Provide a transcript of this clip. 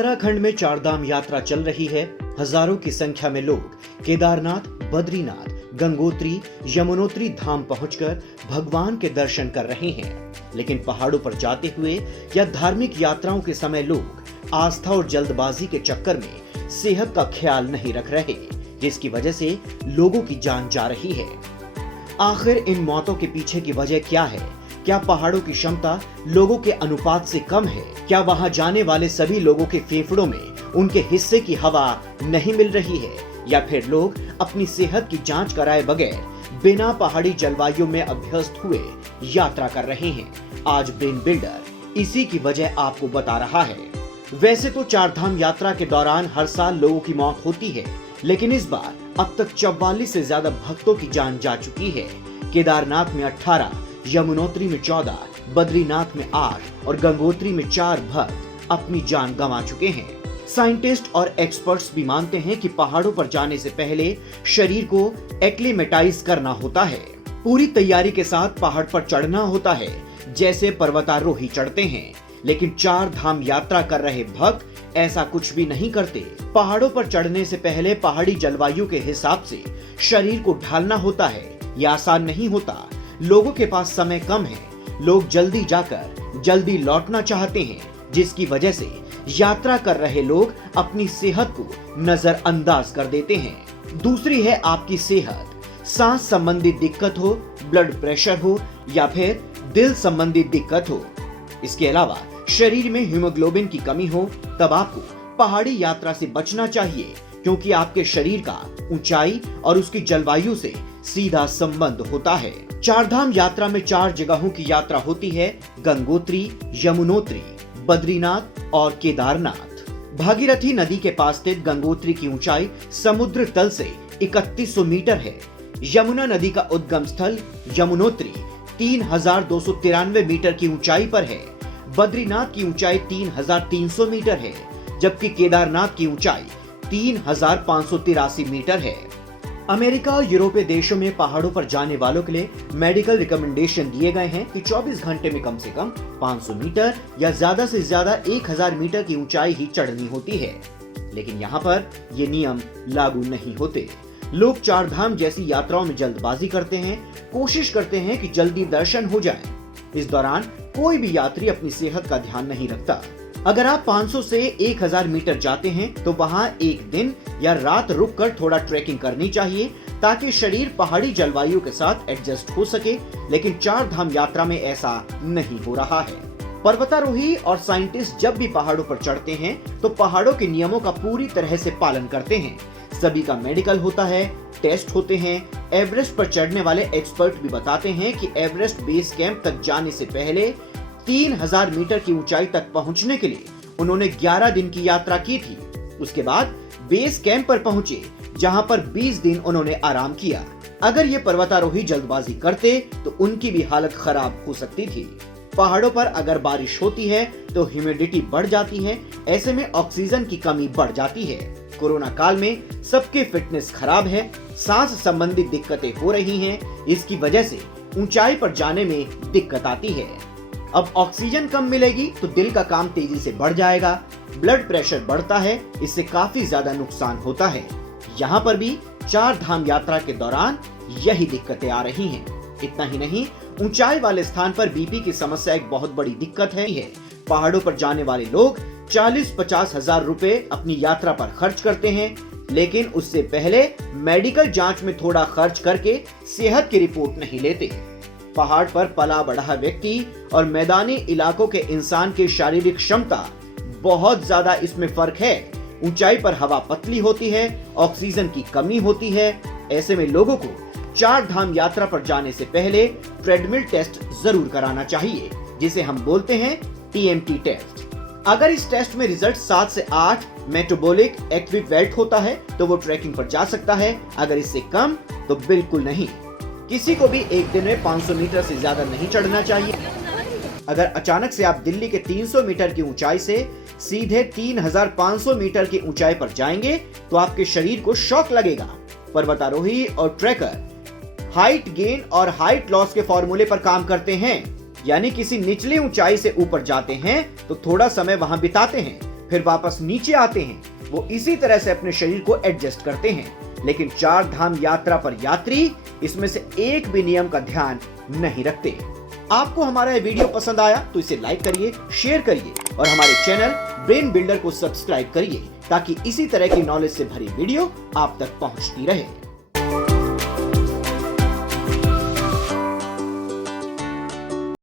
उत्तराखंड में चारधाम यात्रा चल रही है। हजारों की संख्या में लोग केदारनाथ, बद्रीनाथ, गंगोत्री, यमुनोत्री धाम पहुंचकर भगवान के दर्शन कर रहे हैं। लेकिन पहाड़ों पर जाते हुए या धार्मिक यात्राओं के समय लोग आस्था और जल्दबाजी के चक्कर में सेहत का ख्याल नहीं रख रहे, जिसकी वजह से लोगों की जान जा रही है। आखिर इन मौतों के पीछे की वजह क्या है? क्या पहाड़ों की क्षमता लोगों के अनुपात से कम है? क्या वहां जाने वाले सभी लोगों के फेफड़ों में उनके हिस्से की हवा नहीं मिल रही है? या फिर लोग अपनी सेहत की जांच कराए बगैर बिना पहाड़ी जलवायु में अभ्यस्त हुए यात्रा कर रहे हैं? आज ब्रेन बिल्डर इसी की वजह आपको बता रहा है। वैसे तो चारधाम यात्रा के दौरान हर साल लोगों की मौत होती है, लेकिन इस बार अब तक 44 से ज्यादा भक्तों की जान जा चुकी है। केदारनाथ में 18, यमुनोत्री में 14, बद्रीनाथ में 8 और गंगोत्री में 4 भक्त अपनी जान गंवा चुके हैं। साइंटिस्ट और एक्सपर्ट्स भी मानते हैं कि पहाड़ों पर जाने से पहले शरीर को एक्लेमेटाइज करना होता है। पूरी तैयारी के साथ पहाड़ पर चढ़ना होता है, जैसे पर्वतारोही चढ़ते हैं। लेकिन चार धाम यात्रा कर रहे भक्त ऐसा कुछ भी नहीं करते। पहाड़ों पर चढ़ने से पहले पहाड़ी जलवायु के हिसाब से शरीर को ढालना होता है। यह आसान नहीं होता। लोगों के पास समय कम है। लोग जल्दी जाकर जल्दी लौटना चाहते हैं, जिसकी वजह से यात्रा कर रहे लोग अपनी सेहत को नजरअंदाज कर देते हैं। दूसरी है आपकी सेहत। सांस संबंधी दिक्कत हो, ब्लड प्रेशर हो या फिर दिल संबंधी दिक्कत हो, इसके अलावा शरीर में हीमोग्लोबिन की कमी हो, तब आपको पहाड़ी यात्रा से बचना चाहिए, क्योंकि आपके शरीर का ऊंचाई और उसकी जलवायु से सीधा संबंध होता है। चारधाम यात्रा में 4 जगहों की यात्रा होती है: गंगोत्री, यमुनोत्री, बद्रीनाथ और केदारनाथ। भागीरथी नदी के पास स्थित गंगोत्री की ऊंचाई समुद्र तल से 3100 मीटर है। यमुना नदी का उद्गम स्थल यमुनोत्री 3293 मीटर की ऊंचाई पर है। बद्रीनाथ की ऊंचाई 3300 मीटर है, जबकि केदारनाथ की ऊंचाई 3583 मीटर है। अमेरिका और यूरोपीय देशों में पहाड़ों पर जाने वालों के लिए मेडिकल रिकमेंडेशन दिए गए हैं कि 24 घंटे में कम से कम 500 मीटर या ज्यादा से ज्यादा 1000 मीटर की ऊंचाई ही चढ़नी होती है। लेकिन यहाँ पर ये नियम लागू नहीं होते। लोग चारधाम जैसी यात्राओं में जल्दबाजी करते हैं, कोशिश करते हैं कि जल्दी दर्शन हो जाए। इस दौरान कोई भी यात्री अपनी सेहत का ध्यान नहीं रखता। अगर आप 500 से 1000 मीटर जाते हैं तो वहां एक दिन या रात रुककर थोड़ा ट्रैकिंग करनी चाहिए, ताकि शरीर पहाड़ी जलवायु के साथ एडजस्ट हो सके। लेकिन चारधाम यात्रा में ऐसा नहीं हो रहा है। पर्वतारोही और साइंटिस्ट जब भी पहाड़ों पर चढ़ते हैं तो पहाड़ों के नियमों का पूरी तरह से पालन करते हैं। सभी का मेडिकल होता है, टेस्ट होते हैं। एवरेस्ट पर चढ़ने वाले एक्सपर्ट भी बताते हैं कि एवरेस्ट बेस कैंप तक जाने से पहले 3000 मीटर की ऊंचाई तक पहुंचने के लिए उन्होंने 11 दिन की यात्रा की थी। उसके बाद बेस कैंप पर पहुंचे, जहां पर 20 दिन उन्होंने आराम किया। अगर ये पर्वतारोही जल्दबाजी करते तो उनकी भी हालत खराब हो सकती थी। पहाड़ों पर अगर बारिश होती है तो ह्यूमिडिटी बढ़ जाती है। ऐसे में ऑक्सीजन की कमी बढ़ जाती है। कोरोना काल में सबकी फिटनेस खराब है, सांस संबंधी दिक्कतें हो रही हैं। इसकी वजह से ऊंचाई पर जाने में दिक्कत आती है। अब ऑक्सीजन कम मिलेगी तो दिल का काम तेजी से बढ़ जाएगा, ब्लड प्रेशर बढ़ता है, इससे काफी ज्यादा नुकसान होता है। यहाँ पर भी चार धाम यात्रा के दौरान यही दिक्कतें आ रही हैं। इतना ही नहीं, ऊंचाई वाले स्थान पर बीपी की समस्या एक बहुत बड़ी दिक्कत है। पहाड़ों पर जाने वाले लोग 40-50 हजार रुपए अपनी यात्रा पर खर्च करते हैं, लेकिन उससे पहले मेडिकल जांच में थोड़ा खर्च करके सेहत की रिपोर्ट नहीं लेते। पहाड़ पर पला बढ़ा व्यक्ति और मैदानी इलाकों के इंसान की शारीरिक क्षमता बहुत ज्यादा इसमें फर्क है। ऊंचाई पर हवा पतली होती है, ऑक्सीजन की कमी होती है। ऐसे में लोगों को चार धाम यात्रा पर जाने से पहले ट्रेडमिल टेस्ट जरूर कराना चाहिए, जिसे हम बोलते हैं TMT टेस्ट। अगर इस टेस्ट में रिजल्ट 7 से 8 मेटाबॉलिक एक्विवेलेंट होता है तो वो ट्रैकिंग पर जा सकता है। अगर इससे कम तो बिल्कुल नहीं। किसी को भी एक दिन में 500 मीटर से ज्यादा नहीं चढ़ना चाहिए। अगर अचानक से आप दिल्ली के 300 मीटर की ऊंचाई से सीधे 3500 मीटर की ऊंचाई पर जाएंगे तो आपके शरीर को शॉक लगेगा। पर्वतारोही और ट्रैकर हाइट गेन और हाइट लॉस के फॉर्मूले पर काम करते हैं, यानी किसी निचली ऊंचाई से ऊपर जाते हैं तो थोड़ा समय वहां बिताते हैं, फिर वापस नीचे आते हैं, वो इसी तरह से अपने शरीर को एडजस्ट करते हैं। लेकिन 4 धाम यात्रा पर यात्री इसमें से एक भी नियम का ध्यान नहीं रखते। आपको हमारा ये वीडियो पसंद आया तो इसे लाइक करिए, शेयर करिए और हमारे चैनल ब्रेन बिल्डर को सब्सक्राइब करिए ताकि इसी तरह की नॉलेज से भरी वीडियो आप तक पहुंचती रहे।